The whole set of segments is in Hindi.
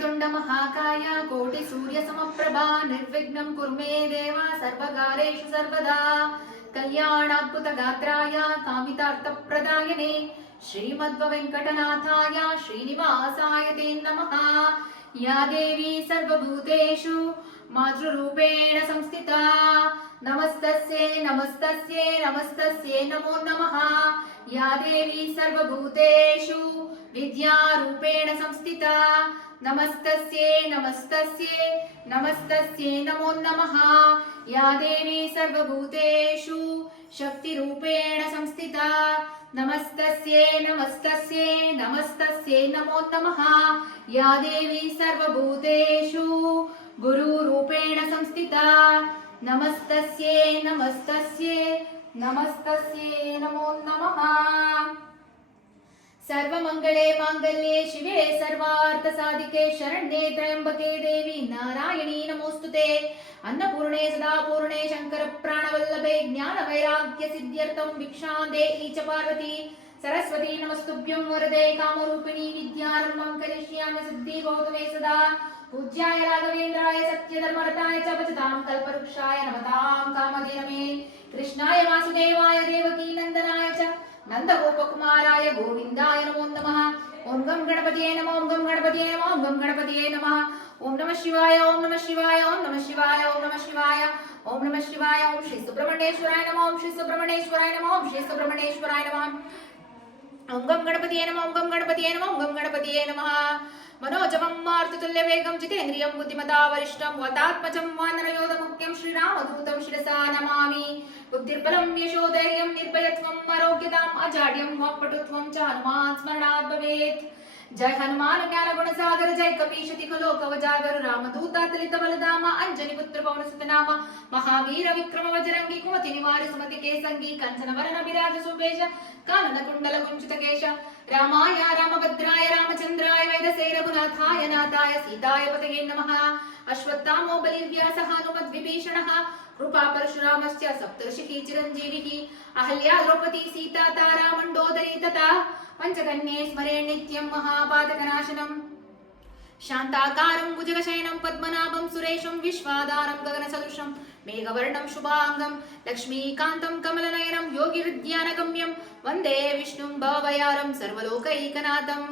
वक्रतुंड महाकाय कोटि सूर्य समप्रभा निर्विघ्नं कुरु मे देव सर्वकारेषु सर्वदा कल्याणाद्भुत गात्राय कामितार्थप्रदायने श्रीमद्वेंकटनाथाय श्रीनिवासाय ते नमः। या देवी सर्वभूतेषु मातृरूपेण संस्थिता नमस्तस्यै नमस्तस्यै नमस्तस्यै नमो नमः। या देवी सर्वभूतेषु विद्यारूपेण संस्थिता नमस्तस्यै नमस्तस्यै नमस्तस्यै नमो नमः। या देवी सर्वभूतेषु शक्तिरूपेण संस्थिता नमस्तस्यै नमस्तस्यै नमस्तस्यै नमो नमः। या देवी सर्वभूतेषु गुरुरूपेण संस्थिता नमस्तस्यै नमस्तस्यै नमस्तस्यै नमो नमः। सर्वमंगले मांगल्ये शिवे सर्वार्थसाधिके शरण्ये त्र्यंबके देवी नारायणी नमोस्तुते। अन्नपूर्णे सदापूर्णे शंकर प्राणवल्लभे ज्ञानवैराग्य सिद्ध्यर्थं भिक्षां देहि च पार्वती सरस्वती नमस्तुभ्यं वरदे कामरूपिणी विद्यारम्भं करिष्यामि सिद्धि भवतु मे सदा। पूज्याय राघवेन्द्राय सत्यधर्मरताय च भजतां कल्पवृक्षाय नमतां कामधेनवे कृष्णाय वासुदेवाय देवकी नंदनाय च नंदगोपकुमाराय गोविन्दाय नमो नमः। ओम गं गणपतिये नमः ओम गं गणपतिये नमः ओम गं गणपतिये नमः। ओम नमः शिवाय ओम नमः शिवाय ओम नमः शिवाय ओम नमः शिवाय ओम नमः शिवाय। ओम श्री सुब्रह्मण्येश्वराय नमः ओम श्री सुब्रह्मण्येश्वराय नमः ओम श्री सुब्रह्मण्येश्वराय नमः। ओम गं गणपतिये नमः ओम गं गणपतिये नमः ओम गं गणपतिये नमः। मनोजवं मारुततुल्यवेगं जितेन्द्रियं बुद्धिमता वरिष्ठं वातात्मजं वानरयोधमुख्यं श्रीरामदूतं शिरसा नमामि। बुद्धिर्बलं यशोधैर्यं निर्भयत्वम् आरोग्यदाम् अजाड्यं वाक्पटुत्वं च हनुमान् स्मरणात् भवेत्। जय हनुमान ज्ञान गुण सागर जय कपीश तिख लोक वजागर रामदूता तलित बलधामा अंजनी पुत्र पवन सुत नामा महावीर विक्रम वज्रंगी कुमति निवार सुमति के संगी कंचन वरण विराज सुवेश कानन कुंडल कुंचित केश रामाय रामभद्राय रामचंद्राय वैदसे रघुनाथाय नाथाय सीताय पतये नमः। अश्वत्थामो बलिव्यासः हनुमद्विभीषणः कृपा परशुरामश्च सप्तर्षिः चिरञ्जीविः अहल्या द्रौपदी सीता तारा मण्डोदरी तथा पंचकन्ये स्मरे नित्यं महापातकनाशनम् शान्ताकारं भुजगशयनं पद्मनाभं सुरेशं विश्वाधारं गगनसदृशं मेघवर्णं शुभांगं लक्ष्मीकान्तं कमलनयनं योगिहृद्यानगम्यं वन्दे विष्णुं भवभयारं सर्वलोकैकनाथं।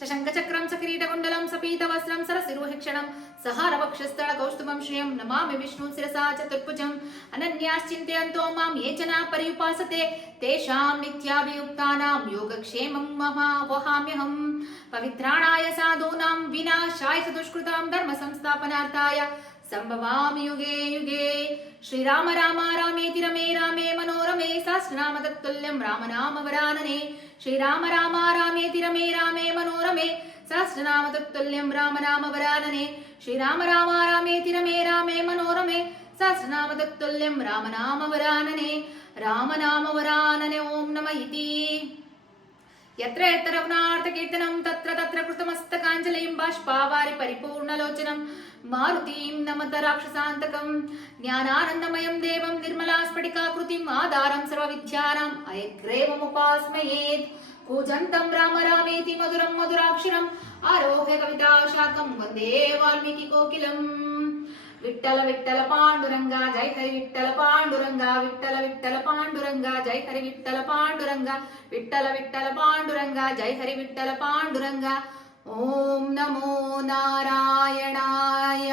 शशङ्खचक्रं सकिरीटकुण्डलं सपीतवस्त्रं सरसिरुहक्षणं सहारवक्षस्थलकौस्तुभं श्रियं नमामि विष्णुं शिरसा चतुर्भुजम्। अनन्याश्चिन्तयन्तो मां ये जना पर्युपासते तेषां नित्याभियुक्तानां योगक्षेमं वहाम्यहम्। पवित्राणाय साधूनां विनाशाय दुष्कृतां धर्म संस्थापनार्थाय संभवामि युगे युगे। श्रीराम राम रामेति रमे रामे मनोरमे सहस्रनाम तत्तुल्यं रामनाम वरानने। श्रीराम राम रामेति रमे रामे मनोरमे सहस्रनाम तत्तुल्यं रामनाम वरानने। श्रीराम राम रामेति रमे रामे मनोरमे सहस्रनाम तत्तुल्यं रामनाम वरानने रामनाम वरानने। ओम नमः इति यत्र यत्र रघुनाथकीर्तनं तत्र तत्र कृतमस्तकाञ्जलिं बाष्पावारि परिपूर्णलोचनं मारुतिं नमत राक्षसान्तकं ज्ञानानन्दमयं देवं निर्मलास्फटिकाकृतिम् आधारं सर्वविद्यानां हयग्रीवमुपास्मयेत्। कूजन्तं राम रामेति मधुरं मधुराक्षरम् आरोह्य कविताशाकं वन्दे वाल्मीकिकोकिलम्। विठ्ठल विठ्ठल पांडुरंगा जय हरि विठ्ठल पांडुरंगा विठ्ठल विठ्ठल पांडुरंगा जय हरि विठ्ठल पांडुरंगा विठ्ठल विठ्ठल पांडुरंगा जय हरि विठ्ठल पांडुरंगा। ओम नमो नारायणाय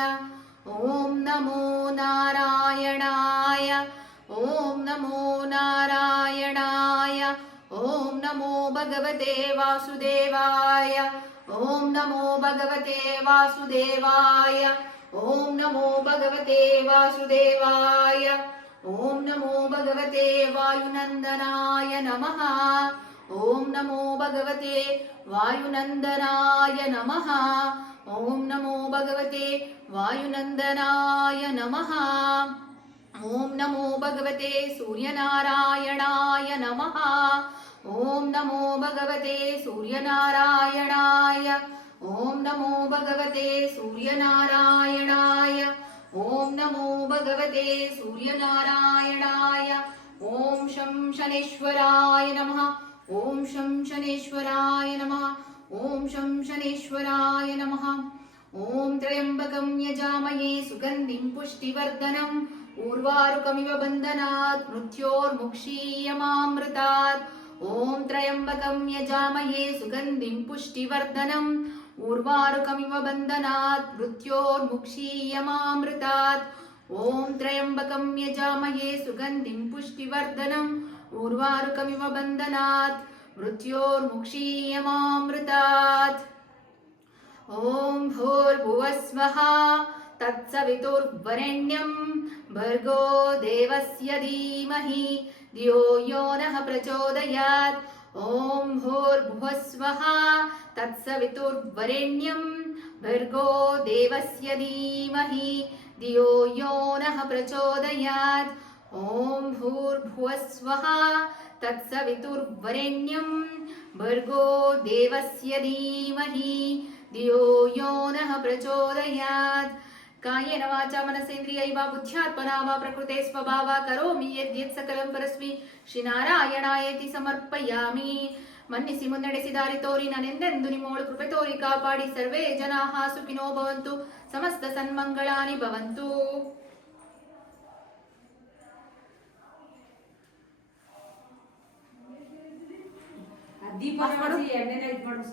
ओम नमो नारायणाय ओम नमो नारायणाय ओम नमो भगवते वासुदेवाय ओम नमो भगवते वासुदेवाय ओम नमो भगवते वासुदेवाय ओम नमो भगवते वायुनंदनाय नमः ओम नमो भगवते वायुनंदनाय नमः ओम नमो भगवते वायुनंदनाय नमः ओम नमो भगवते सूर्यनारायणाय नमः ओम नमो भगवते सूर्यनारायणाय ओम नमो भगवते सूर्यनारायणाय ओम नमो भगवते सूर्यनारायणाय। ओम शं शनेश्वराय नमः ओम शं शनेश्वराय नमः ओम शं शनेश्वराय नमः ॐ त्र्यम्बकं यजामहे सुगन्धिं पुष्टिवर्धनम् उर्वारुकमिव बन्धनात् मृत्योर्मुक्षीयमामृतात् ॐ त्र्यम्बकं यजामहे सुगन्धिं पुष्टिवर्धनम् उर्वारुकमिव बन्धनात् मृत्योर्मुक्षीयमामृतात् ॐ त्र्यम्बकं यजामहे सुगन्धिं पुष्टिवर्धनम् उर्वारुकमिव बन्धनात् मृत्योर्मुक्षीयमामृतात् ॐ भूर्भुवस्वः तत्सवितुर्वरेण्यं भर्गो देवस्य धीमहि धियो यो नः प्रचोदयात् ॐ भूर्भुवस्वः तत्सवितुर्वरेण्यं भर्गो देवस्य धीमहि धियो यो नः प्रचोदयात् ॐ भूर्भुवस्वः तत्सवितुर्वरेण्यं भर्गो देवस्य धीमहि धियो यो नः प्रचोदयात् कायेन वाचा मनसेन्द्रियैर्वा बुद्ध्यात्मना वा प्रकृते स्वभावा करोमि यद्यत् सकलं परस्मै ಶ್ರೀನಾರಾಯಣಾಯೇತಿ ಸಮರ್ಪಯಾಮಿ ಮನ್ನಿಸಿ ಮುನ್ನಡೆಸಿ ದಾರಿ ತೋರಿ ನನ್ನೆಂದೆಂದು ನಿಮ್ಮೋಳು ಕೃಪೆ ತೋರಿ ಕಾಪಾಡಿ ಸರ್ವೇ ಜನಾಃ ಸುಖಿನೋ ಭವಂತು ಸಮಸ್ತ ಸನ್ಮಂಗಳಾನಿ ಭವಂತು. ದೀಪ ಎಣ್ಣೆನ ಇದು ಮಾಡು ಸರ್.